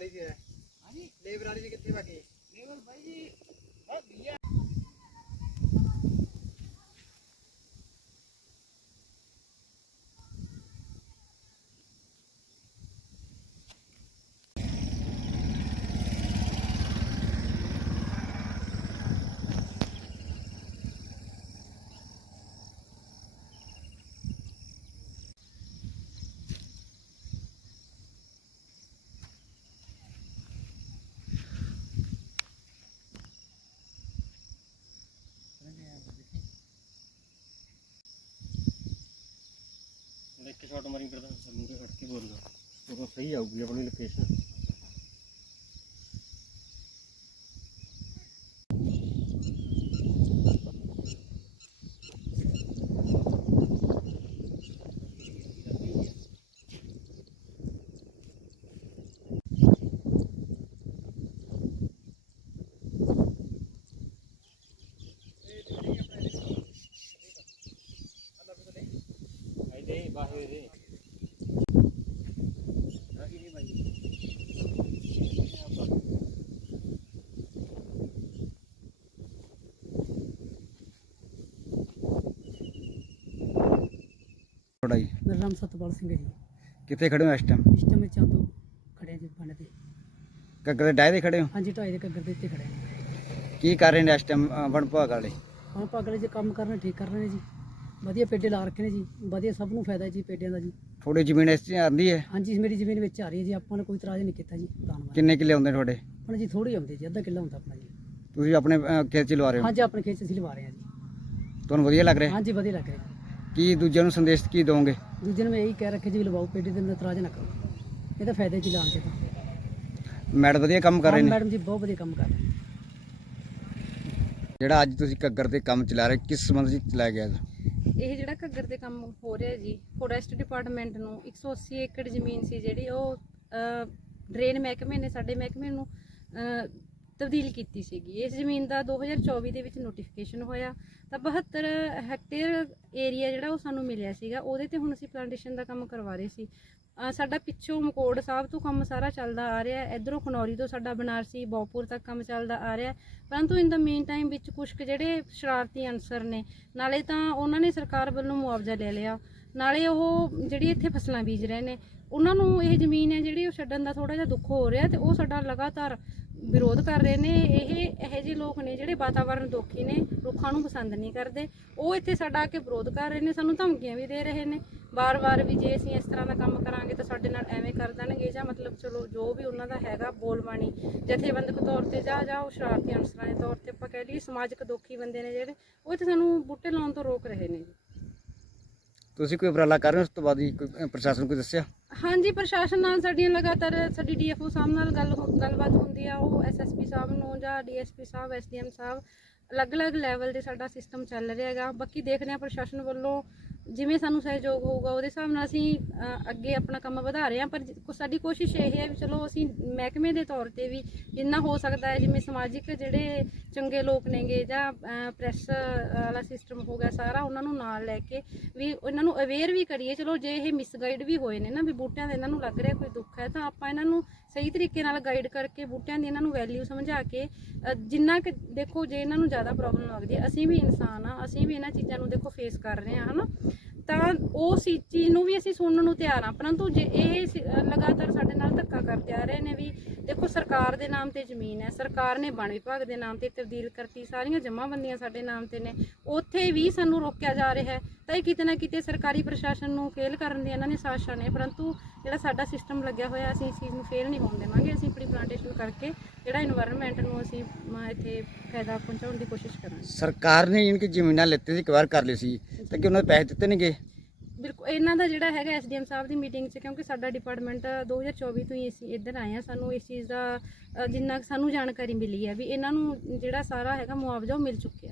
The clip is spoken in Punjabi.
ਲੇਬਰ ਰਹੀ ਸੀ ਹਾਂਜੀ। ਲੇਬਰ ਰਹੀ ਸੀ ਕਿੱਥੇ ਬਾਕੀ ਦੇਖ ਕੇ ਸ਼ਾਟ ਮਾਰੀ ਕਰਦਾ ਮੂਰੇ ਖੜ ਕੇ ਬੋਲਦਾ। ਉਦੋਂ ਸਹੀ ਆਊਗੀ ਆਪਣੀ ਲੋਕੇਸ਼ਨ ਦੇ ਜੀ ਮੇਰਾ ਨਾਮ ਸਤਪਾਲ ਸਿੰਘ ਹੈ ਜੀ। ਕਿੱਥੇ ਖੜੇ ਹੋ ਇਸ ਟਾਈਮ ਇਸ ਟਾਈਮ ਵਿੱਚ ਆਉਂਦੋ ਖੜੇ ਜੀ ਬੰਨ ਤੇ ਕੱਗਰ ਦੇ ਡਾਇਰੇ ਖੜੇ ਹੋ? ਹਾਂਜੀ ਢਾਈ ਦੇ ਘੱਗਰ ਦੇ ਉੱਤੇ ਖੜੇ ਹਾਂ ਕੀ ਕਰ ਰਹੇ ਨੇ ਇਸ ਟਾਈਮ ਵਣ ਭਾਗ ਵਾਲੇ? ਹੁਣ ਪਾਗਲੇ ਜੇ ਕੰਮ ਕਰਨੇ ਠੀਕ ਕਰ ਰਹੇ ਨੇ ਜੀ। ਵਧੀਆ ਪੇਡੇ ਲਾ ਰੱਖੇ ਨੇ ਜੀ ਵਧੀਆ ਸਭ ਨੂੰ ਫਾਇਦਾ ਜੀ ਪੇਡਿਆਂ ਦਾ ਜੀ। ਥੋੜੀ ਜ਼ਮੀਨ ਇਸ 'ਚ ਆਉਂਦੀ ਹੈ? ਹਾਂਜੀ ਮੇਰੀ ਜ਼ਮੀਨ ਵਿੱਚ ਆ ਰਹੀ ਹੈ ਜੀ ਆਪਾਂ ਨੇ ਕੋਈ ਇਤਰਾਜ਼ ਨਹੀਂ ਕੀਤਾ ਜੀ ਕਿੰਨੇ ਕਿੱਲੇ ਨੇ ਤੁਹਾਡੇ? ਆਪਣਾ ਜੀ ਥੋੜੀ ਆਉਂਦੀ ਜੀ ਅੱਧਾ ਕਿੱਲਾ ਹੁੰਦਾ ਆਪਣਾ ਜੀ। ਤੁਸੀਂ ਆਪਣੇ ਅਹ, ਖੇਤ 'ਚ ਲਵਾ ਰਹੇ ਹੋ? ਹਾਂਜੀ ਆਪਣੇ ਖੇਤ 'ਚ ਅਸੀਂ ਲਵਾ ਰਹੇ ਹਾਂ ਜੀ। ਤੁਹਾਨੂੰ ਵਧੀਆ ਲੱਗ ਰਿਹਾ? ਹਾਂਜੀ ਵਧੀਆ ਲੱਗ ਰਿਹਾ ਜੀ। ਕੀ ਦੂਜਿਆਂ ਨੂੰ ਸੰਦੇਸ਼ ਕੀ ਦੋਗੇ? ਦੂਜੇ ਨੂੰ ਮੈਂ ਇਹੀ ਕਹਿ ਰੱਖਿਆ ਜੀ ਵੀ ਲਵਾਓ ਪੇਡੇ ਦੇ ਨਾਲ ਇਤਰਾਜ਼ ਨਾ ਕਰੋ। ਇਹ ਤਾਂ ਫਾਇਦਾ ਜੀ ਲਾਉਣ 'ਚ ਤਾਂ। ਮੈਡਮ ਵਧੀਆ ਕੰਮ ਕਰ ਰਹੇ ਹਾਂ, ਨੇ? ਮੈਡਮ ਜੀ ਬਹੁਤ ਵਧੀਆ ਕੰਮ ਕਰ ਰਹੇ ਨੇ। ਜਿਹੜਾ ਅੱਜ ਤੁਸੀਂ ਕੱਗਰ ਤੇ ਕੰਮ ਚਲਾ ਰਹੇ ਕਿਸ ਸੰਬੰਧ 'ਚ ਚਲਾਇਆ ਗਿਆ ਹੈ? ਇਹ ਜਿਹੜਾ ਘੱਗਰ ਤੇ ਕੰਮ ਹੋ ਰਿਹਾ ਜੀ, ਫੋਰੈਸਟ ਡਿਪਾਰਟਮੈਂਟ ਨੂੰ 180 ਏਕੜ ਜ਼ਮੀਨ ਸੀ ਜਿਹੜੀ ਉਹ ਡਰੇਨ ਮਹਿਕਮੇ ਨੇ, ਸਾਡੇ ਮਹਿਕਮੇ ਨੂੰ ਤਬਦੀਲ ਕੀਤੀ ਸੀਗੀ। ਇਸ ਜ਼ਮੀਨ ਦਾ 2024 ਦੇ ਵਿੱਚ ਨੋਟੀਫਿਕੇਸ਼ਨ ਹੋਇਆ ਤਾਂ 72 ਹੈਕਟੇਅਰ ਏਰੀਆ ਜਿਹੜਾ ਉਹ ਸਾਨੂੰ ਮਿਲਿਆ ਸੀਗਾ, ਉਹਦੇ ਤੇ ਹੁਣ ਅਸੀਂ ਪਲਾਂਟੇਸ਼ਨ ਦਾ ਕੰਮ ਕਰਵਾ ਰਹੇ ਸੀ। ਸਾਡਾ ਪਿੱਛੋਂ ਮਕੋੜ ਸਾਹਿਬ ਤੋਂ ਕੰਮ ਸਾਰਾ ਚੱਲਦਾ ਆ ਰਿਹਾ ਇਧਰੋਂ ਖਨੌਰੀ ਤੋਂ ਸਾਡਾ ਬਨਾਰਸੀ, ਬੌਪੁਰ ਤੱਕ ਕੰਮ ਚੱਲਦਾ ਆ ਰਿਹਾ ਪਰੰਤੂ ਇਨ ਦਾ ਮੇਨ ਟਾਈਮ ਵਿੱਚ ਕੁਝ ਕੁ ਜਿਹੜੇ ਸ਼ਰਾਰਤੀ ਅਨਸਰ ਨੇ, ਨਾਲੇ ਤਾਂ ਉਹਨਾਂ ਨੇ ਸਰਕਾਰ ਵੱਲੋਂ ਮੁਆਵਜ਼ਾ ਲੈ ਲਿਆ। ਨਾਲੇ ਉਹ ਜਿਹੜੀ ਇੱਥੇ ਫਸਲਾਂ ਬੀਜ ਰਹੇ ਨੇ, ਉਹਨਾਂ ਨੂੰ ਇਹ ਜ਼ਮੀਨ ਹੈ ਜਿਹੜੀ ਉਹ ਛੱਡਣ ਦਾ ਥੋੜਾ ਜਿਹਾ ਦੁੱਖ ਹੋ ਰਿਹਾ ਤੇ ਉਹ ਸਾਡਾ ਲਗਾਤਾਰ ਵਿਰੋਧ ਕਰ ਰਹੇ ਨੇ। ਇਹ ਲੋਕ ਨੇ ਜਿਹੜੇ ਵਾਤਾਵਰਣ ਦੋਖੀ ਨੇ ਰੁੱਖਾਂ ਨੂੰ ਪਸੰਦ ਨਹੀਂ ਕਰਦੇ। ਉਹ ਇੱਥੇ ਸਾਡਾ ਆ ਕੇ ਵਿਰੋਧ ਕਰ ਰਹੇ ਨੇ ਸਾਨੂੰ ਧਮਕੀਆਂ ਵੀ ਦੇ ਰਹੇ ਨੇ। ਵਾਰ-ਵਾਰ ਵੀ ਜੇ ਅਸੀਂ ਇਸ ਤਰ੍ਹਾਂ ਦਾ ਕੰਮ ਕਰਾਂਗੇ ਤਾਂ ਸਾਡੇ ਨਾਲ ਐਵੇਂ ਕਰ ਦੇਣਗੇ ਜਾਂ ਮਤਲਬ ਚਲੋ ਜੋ ਵੀ ਉਹਨਾਂ ਦਾ ਹੈਗਾ ਬੋਲਬਾਣੀ ਜਥੇਬੰਦਕ ਤੌਰ ਤੇ ਜਾਂ ਜਾਂ ਉਹ ਸ਼ਰਾਰਤੀ ਅਨਸਰਾਂ ਦੇ ਤੌਰ ਤੇ ਆਪਾਂ ਕਹਿ ਲਈਏ ਸਮਾਜਿਕ ਦੋਖੀ ਬੰਦੇ ਨੇ ਜਿਹੜੇ ਉਹ ਇੱਥੇ ਸਾਨੂੰ ਬੂਟੇ ਲਾਉਣ ਤੋਂ ਰੋਕ ਰਹੇ ਨੇ ਤੁਸੀਂ ਕੋਈ ਉਪਰਾਲਾ ਕਰ ਰਹੇ ਹੋ ਉਸ ਤੋਂ ਬਾਅਦ ਹੀ ਕੋਈ ਅਹ, ਪ੍ਰਸ਼ਾਸਨ ਕੋਈ ਦੱਸਿਆ? ਹਾਂਜੀ, ਪ੍ਰਸ਼ਾਸਨ ਨਾਲ ਸਾਡੀਆਂ ਲਗਾਤਾਰ, ਸਾਡੀ ਡੀਐਫਓ ਸਾਹਿਬ ਨਾਲ ਗੱਲ ਗੱਲਬਾਤ ਹੁੰਦੀ ਆ, ਉਹ ਐਸਐਸਪੀ ਸਾਹਿਬ ਨੂੰ ਜਾਂ ਡੀਐਸਪੀ ਸਾਹਿਬ ਐਸਡੀਐਮ ਸਾਹਿਬ, ਅਲੱਗ-ਅਲੱਗ ਲੈਵਲ ਤੇ ਸਾਡਾ ਸਿਸਟਮ ਚੱਲ ਰਿਹਾ ਹੈਗਾ। ਬਾਕੀ ਦੇਖਦੇ ਹਾਂ ਪ੍ਰਸ਼ਾਸਨ ਵੱਲੋਂ ਜਿਵੇਂ ਸਾਨੂੰ ਸਹਿਯੋਗ ਹੋਊਗਾ, ਉਹਦੇ ਹਿਸਾਬ ਨਾਲ ਅਸੀਂ ਅੱਗੇ ਆਪਣਾ ਕੰਮ ਵਧਾ ਰਹੇ ਹਾਂ, ਪਰ ਸਾਡੀ ਕੋਸ਼ਿਸ਼ ਇਹ ਹੈ ਵੀ ਚਲੋ ਅਸੀਂ ਮਹਿਕਮੇ ਦੇ ਤੌਰ ਤੇ ਵੀ ਜਿੰਨਾ ਹੋ ਸਕਦਾ ਹੈ, ਜਿਵੇਂ ਸਮਾਜਿਕ ਜਿਹੜੇ ਚੰਗੇ ਲੋਕ ਨੇਗੇ ਜਾਂ ਪ੍ਰੈਸ ਵਾਲਾ ਸਿਸਟਮ ਹੋ ਗਿਆ, ਸਾਰਾ ਉਹਨਾਂ ਨੂੰ ਨਾਲ ਲੈ ਕੇ ਵੀ ਉਹਨਾਂ ਨੂੰ ਅਵੇਅਰ ਵੀ ਕਰੀਏ, ਚਲੋ ਜੇ ਇਹ ਮਿਸਗਾਈਡ ਵੀ ਹੋਏ ਨੇ ਨਾ, ਵੀ ਬੂਟਿਆਂ ਦਾ ਇਹਨਾਂ ਨੂੰ ਲੱਗ ਰਿਹਾ ਕੋਈ ਦੁੱਖ ਹੈ, ਤਾਂ ਆਪਾਂ ਇਹਨਾਂ ਨੂੰ ਸਹੀ ਤਰੀਕੇ ਨਾਲ ਗਾਈਡ ਕਰਕੇ ਬੂਟਿਆਂ ਦੀ ਇਹਨਾਂ ਨੂੰ ਵੈਲਿਊ ਸਮਝਾ ਕੇ ਜਿੰਨਾ ਕਿ ਦੇਖੋ ਜੇ ਇਹਨਾਂ ਨੂੰ ਜ਼ਿਆਦਾ ਪ੍ਰੋਬਲਮ ਲੱਗਦੀ ਹੈ, ਅਸੀਂ ਵੀ ਇਨਸਾਨ ਆ ਅਸੀਂ ਵੀ ਇਹਨਾਂ ਚੀਜ਼ਾਂ ਨੂੰ ਦੇਖੋ ਫੇਸ ਕਰ ਰਹੇ ਹਾਂ, ਹਨਾ? ਤਾਂ ਉਸ ਚੀਜ਼ ਨੂੰ ਵੀ ਅਸੀਂ ਸੁਣਨ ਨੂੰ ਤਿਆਰ ਹਾਂ। ਪਰੰਤੂ ਜੇ ਇਹ ਸ- ਲਗਾਤਾਰ ਸਾਡੇ ਨਾਲ ਧੱਕਾ ਕਰਦੇ ਆ ਰਹੇ ਨੇ ਵੀ, ਦੇਖੋ ਸਰਕਾਰ ਦੇ ਨਾਮ ਤੇ ਜ਼ਮੀਨ ਹੈ, ਸਰਕਾਰ ਨੇ ਵਣ ਵਿਭਾਗ ਦੇ ਨਾਮ ਤੇ ਤਬਦੀਲ ਕਰਤੀ, ਸਾਰੀਆਂ ਜਮ੍ਹਾਂਬੰਦੀਆਂ ਸਾਡੇ ਨਾਮ ਤੇ ਨੇ, ਉੱਥੇ ਵੀ ਸਾਨੂੰ ਰੋਕਿਆ ਜਾ ਰਿਹਾ ਹੈ। ਤਾਂ ਇਹ ਕਿਤੇ ਨਾ ਕਿਤੇ ਸਰਕਾਰੀ ਪ੍ਰਸ਼ਾਸਨ ਨੂੰ ਫੇਲ ਕਰਨ ਦੀ ਇਹਨਾਂ ਨੇ ਸਾਜ਼ਿਸ਼ਾਂ ਨੇ ਪਰੰਤੂ ਜਿਹੜਾ ਸਾਡਾ ਸਿਸਟਮ ਲੱਗਿਆ ਹੋਇਆ ਅਸੀਂ ਇਸ ਚੀਜ਼ ਨੂੰ ਫੇਲ ਨਹੀਂ ਹੋਣ ਦੇਵਾਂਗੇ। ਅਸੀਂ ਆਪਣੀ ਪਲਾਂਟੇਸ਼ਨ ਕਰਕੇ ਜਿਹੜਾ এনवायरमेंट ਨੂੰ ਅਸੀਂ ਇੱਥੇ ਫਾਇਦਾ ਪਹੁੰਚਾਉਣ ਦੀ ਕੋਸ਼ਿਸ਼ ਕਰਾਂਗੇ। ਸਰਕਾਰ ਨੇ ਇਹਨਾਂ ਕਿ ਜ਼ਮੀਨਾਂ ਲੈਤੀ ਸੀ ਕਵਰ ਕਰ ਲਈ ਸੀ ਤਾਂ ਕਿ ਉਹਨਾਂ ਦੇ ਪੈਸੇ ਦਿੱਤੇ ਨਹੀਂਗੇ ਬਿਲਕੁਲ ਇਹਨਾਂ ਦਾ ਜਿਹੜਾ ਹੈਗਾ ਐਸਡੀਐਮ ਸਾਹਿਬ ਦੀ ਮੀਟਿੰਗ 'ਚ ਕਿਉਂਕਿ ਸਾਡਾ ਡਿਪਾਰਟਮੈਂਟ 2024 ਤੋਂ ਹੀ ਅਸੀਂ ਇੱਧਰ ਆਏ ਹਾਂ ਸਾਨੂੰ ਇਸ ਚੀਜ਼ ਦਾ ਜਿੰਨਾ ਸਾਨੂੰ ਜਾਣਕਾਰੀ ਮਿਲੀ ਹੈ ਵੀ ਇਹਨਾਂ ਨੂੰ ਜਿਹੜਾ ਸਾਰਾ ਹੈਗਾ ਮੁਆਵਜ਼ਾ ਉਹ ਮਿਲ ਚੁੱਕਿਆ।